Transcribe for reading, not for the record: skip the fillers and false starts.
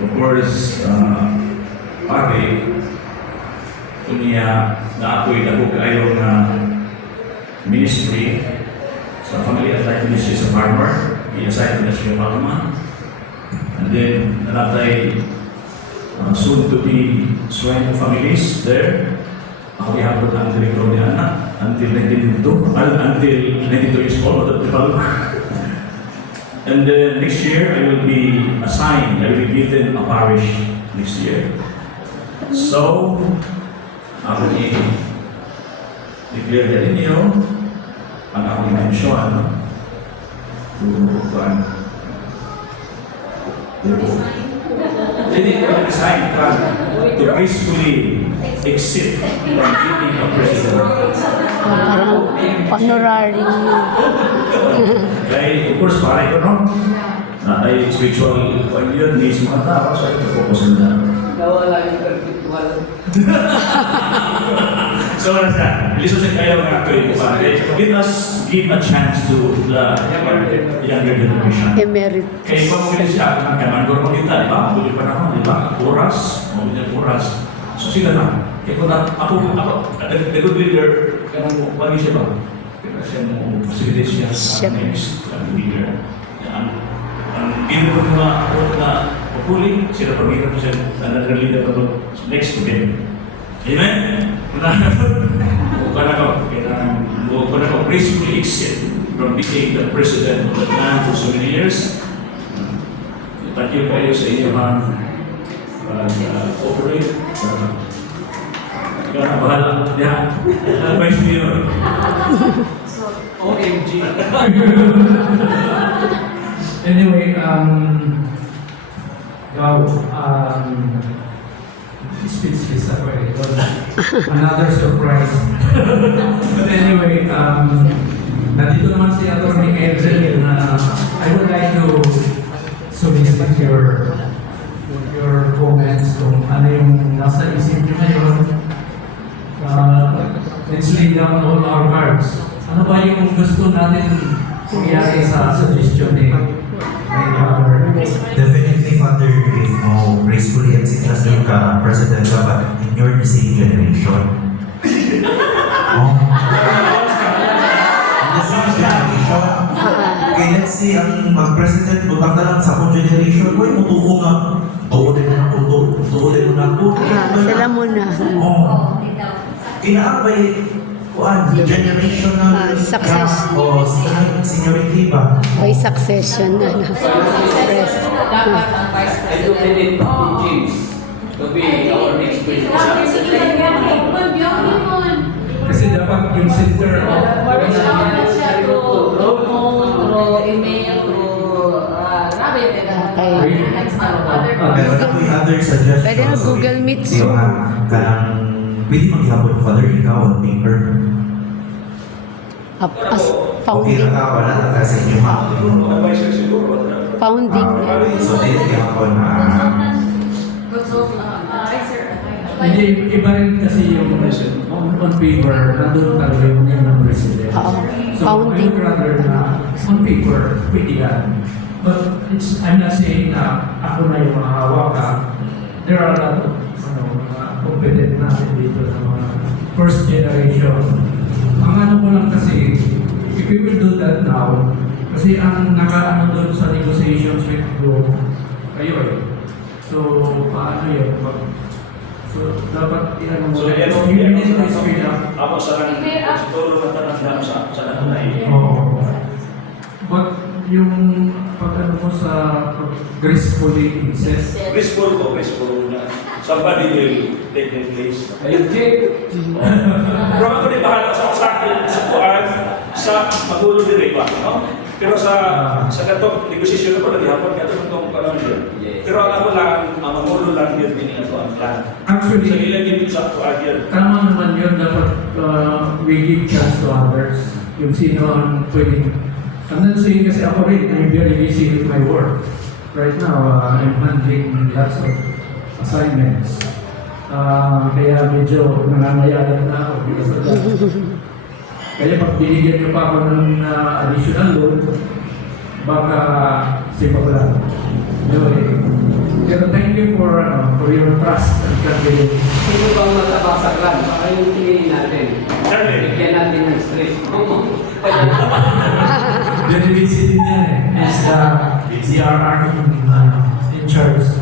Of course, pare, kunya na ako'y nabog ayaw na ministry sa family at time siya sa farmer. I-assign ko na siya mama. And then, nanatay soon to be swine families there. Ako ihapon ang direktor ni anak until 1992, until 92 years old, and then next year, I will be assigned, I will be given a parish next year. So, ako i-declare na ninyo ang akong intensyon to resign to gracefully exit from being a president. Parang honorary. Kaya, of course, pare ko, no? Na ay spiritual yun, may mga tao, so ito focus na. Nawala yung perpetual. So, what's that? Listen kayo nga kayo, pare. Let us give a chance to the younger generation. Emerit. Kaya iba mo siya, ang kamandor mo kita, di ba? Muli pa naman, di ba? Oras, muli na oras. So sila na. Kaya ko na, ako, the good leader, kanang wali siya ba? Kaya siya mo facilitate siya sa next leader. Ang leader ko na pupuli, sila pag-leader ko siya, another leader ko next to him. Amen? Bukan ako gracefully exit from being the president of the land for so many years. Thank you kayo sa inyo operate. Ikaw na bahala. Yeah. Vice Mayor. OMG. Anyway, speechless ako eh. Another surprise. But anyway, nandito naman si Atty. Edril na I would like to solicit your comments kung ano yung nasa isip niyo ngayon. Let's lay down all our cards. Ano ba yung gusto natin mangyari sa suggestion ni Father? Definitely, Father, if mo gracefully exit as yung president ka, but in your the same generation. Oh. In the same generation. Okay, let's say, ang mag-president, butang na lang sa akong generation, uy, mutuo nga. Tuulin mo na ako, tuulin mo na ako. Sila muna. Oh. Kinaabay, kuan, generational Success. o seniority ba? May succession na na. Press. Dapat ang Vice President James to be our next president. Kasi dapat yung center of Pero na po yung other suggestions. Pwede na Google Meet. Yung pwede maghihapon, Father, ikaw on paper. As Okay founding. na ka, wala na ka sa inyo ha. Advisor siguro. Founding. So, dito maghihapon na Hindi, iba rin kasi yung on paper, nandun talaga yung name ng president. Oo. So, Founding. I would rather na on paper, pwede yan. But I'm not saying na ako na yung mahawak ka. There are a lot of mga competent natin dito na mga first generation. Ang ano ko lang kasi, if we will do that now, kasi ang nakaano doon sa negotiations with Globe, kayo eh. So, paano yun? So, dapat i-ano mo. So, yan So, ang you need to speed up. ako sa siguro na tanong sa nanay. Oo. But yung pag-ano mo sa gracefully incest, Graceful na somebody will take their place. Ayun, Jake. Pero ako din bahala sa kuan sa magulo din ba, no? Pero sa katong negosasyon ko naghihapon ka itong kanon yun. Pero ang ako lang, ang magulo lang yun din ito ang plan. actually, Sa ilang yun sa kuan yun. tama naman yun, dapat we give chance to others. Yung sino ang pwedeng. I'm not saying kasi ako rin, I'm very busy with my work. Right now, I'm handling lots of assignments. Kaya medyo nangangayalan na ako because of that. Kaya pag binigyan niyo pa ako ng additional load, baka sipa ko lang. Anyway, pero thank you. you for your trust and confidence. Sino ba ang mataba sa club? Baka yung tingin natin. Charlie. Bigyan natin ng stress. Then we sit in there as the DRR in charge.